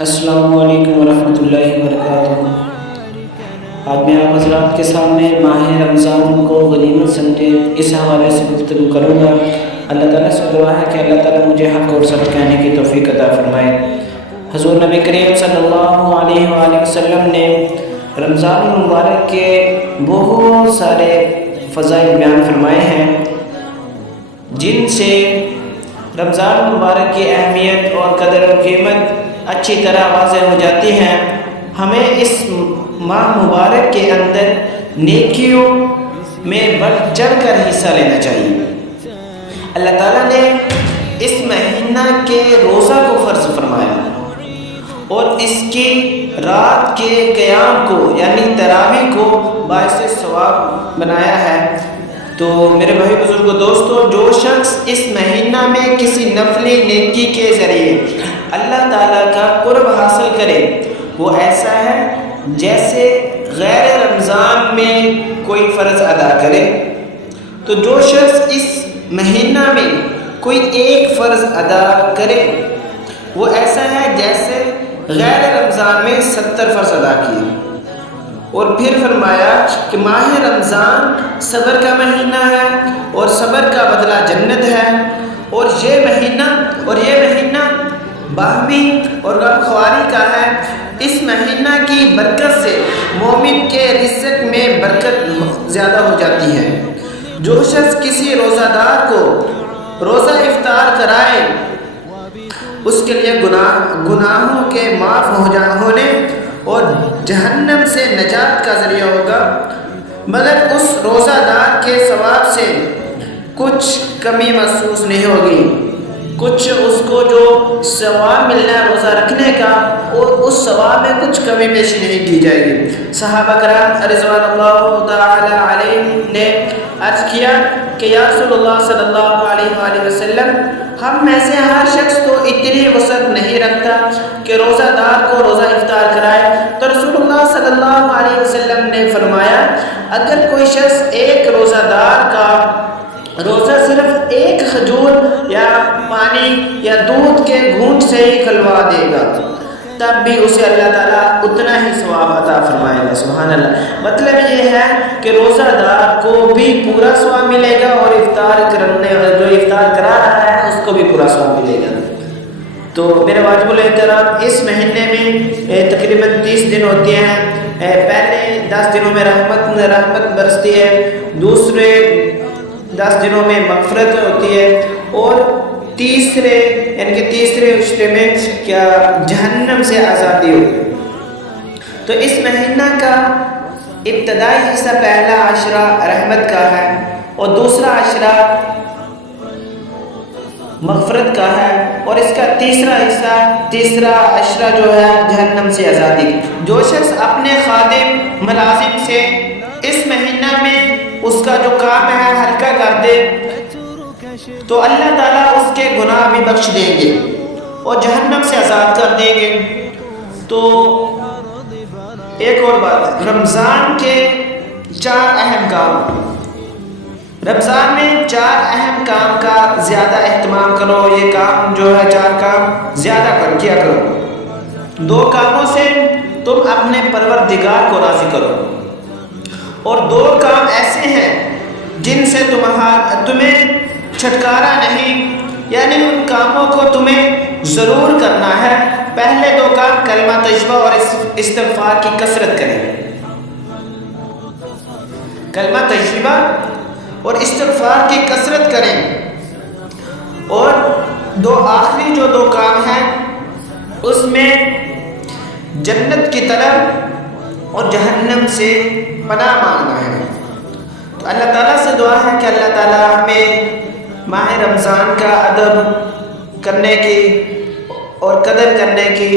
السلام علیکم ورحمۃ اللہ وبرکاتہ۔ آج میں آپ حضرات کے سامنے ماہ رمضان کو غنیمت سمجھے اس حوالے سے گفتگو کروں گا۔ اللہ تعالیٰ سے دعا ہے کہ اللہ تعالیٰ مجھے حق اور سچ کہنے کی توفیق عطا فرمائے۔ حضور نبی کریم صلی اللہ علیہ وآلہ وسلم نے رمضان المبارک کے بہت سارے فضائل بیان فرمائے ہیں، جن سے رمضان المبارک کی اہمیت اور قدر و قیمت اچھی طرح واضح ہو جاتی ہیں۔ ہمیں اس ماہ مبارک کے اندر نیکیوں میں بڑھ چڑھ کر حصہ لینا چاہیے۔ اللہ تعالیٰ نے اس مہینہ کے روزہ کو فرض فرمایا اور اس کی رات کے قیام کو یعنی تراویح کو باعث ثواب بنایا ہے۔ تو میرے بھائی بزرگوں دوستو، جو شخص اس مہینہ میں کسی نفلی نیکی کے ذریعے اللہ تعالیٰ کا قرب حاصل کرے، وہ ایسا ہے جیسے غیر رمضان میں کوئی فرض ادا کرے۔ تو جو شخص اس مہینہ میں کوئی ایک فرض ادا کرے، وہ ایسا ہے جیسے غیر رمضان میں 70 فرض ادا کیے۔ اور پھر فرمایا کہ ماہ رمضان صبر کا مہینہ ہے اور صبر کا بدلہ جنت ہے، اور یہ مہینہ باہمی اور غمخواری کا ہے۔ اس مہینہ کی برکت سے مومن کے رزق میں برکت زیادہ ہو جاتی ہے۔ جو شخص کسی روزہ دار کو روزہ افطار کرائے، اس کے لیے گناہوں کے معاف ہونے اور جہنم سے نجات کا ذریعہ ہوگا، مگر اس روزہ دار کے ثواب سے کچھ کمی محسوس نہیں ہوگی۔ کچھ اس کو جو ثواب ملنا ہے روزہ رکھنے کا، اور اس ثواب میں کچھ کمی بیشی نہیں کی جائے گی۔ صحابہ کرام رضوان اللہ تعالی علیہ نے عرض کیا کہ یا رسول اللہ صلی اللہ علیہ وآلہ وسلم، ہم میں سے ہر شخص تو اتنی وسعت نہیں رکھتا کہ روزہ دار کو روزہ افطار کرائے۔ تو رسول اللہ صلی اللہ علیہ وسلم نے فرمایا، اگر کوئی شخص ایک روزہ دار کا روزہ صرف ایک کھجور یا پانی یا دودھ کے گھونٹ سے ہی کھلوا دے گا، تب بھی اسے اللہ تعالیٰ اتنا ہی ثواب عطا فرمائے گا۔ سبحان اللہ۔ مطلب یہ ہے کہ روزہ دار کو بھی پورا ثواب ملے گا، اور جو افطار کرا رہا ہے اس کو بھی پورا ثواب ملے گا۔ تو میرے واجب الاحترام، اس مہینے میں تقریباً 30 دن ہوتے ہیں۔ پہلے 10 دنوں میں رحمت برستی ہے، دوسرے 10 دنوں میں مغفرت ہوتی ہے، اور تیسرے عشرے میں کیا جہنم سے آزادی ہوتی۔ تو اس مہینہ کا ابتدائی حصہ پہلا عشرہ رحمت کا ہے، اور دوسرا عشرہ مغفرت کا ہے، اور اس کا تیسرا عشرہ جو ہے جہنم سے آزادی۔ جو شخص اپنے خادم ملازم سے اس مہینہ میں اس کا جو کام ہے ہلکا کر دے، تو اللہ تعالیٰ اس کے گناہ بھی بخش دیں گے اور جہنم سے آزاد کر دیں گے۔ تو ایک اور بات، رمضان کے 4 اہم کام، رمضان میں 4 اہم کام کا زیادہ اہتمام کرو۔ یہ کام جو ہے 4 کام زیادہ کیا کرو۔ 2 کاموں سے تم اپنے پروردگار کو راضی کرو، اور 2 کام ایسے ہیں جن سے تمہیں چھٹکارا نہیں، یعنی ان کاموں کو تمہیں ضرور کرنا ہے۔ پہلے 2 کام کلمہ طیبہ اور استغفار کی کثرت کریں، کلمہ طیبہ اور استغفار کی کثرت کریں، اور آخری جو 2 کام ہیں اس میں جنت کی طلب اور جہنم سے پناہ مانگنا ہے۔ تو اللہ تعالیٰ سے دعا ہے کہ اللہ تعالیٰ ہمیں ماہ رمضان کا ادب کرنے کی اور قدر کرنے کی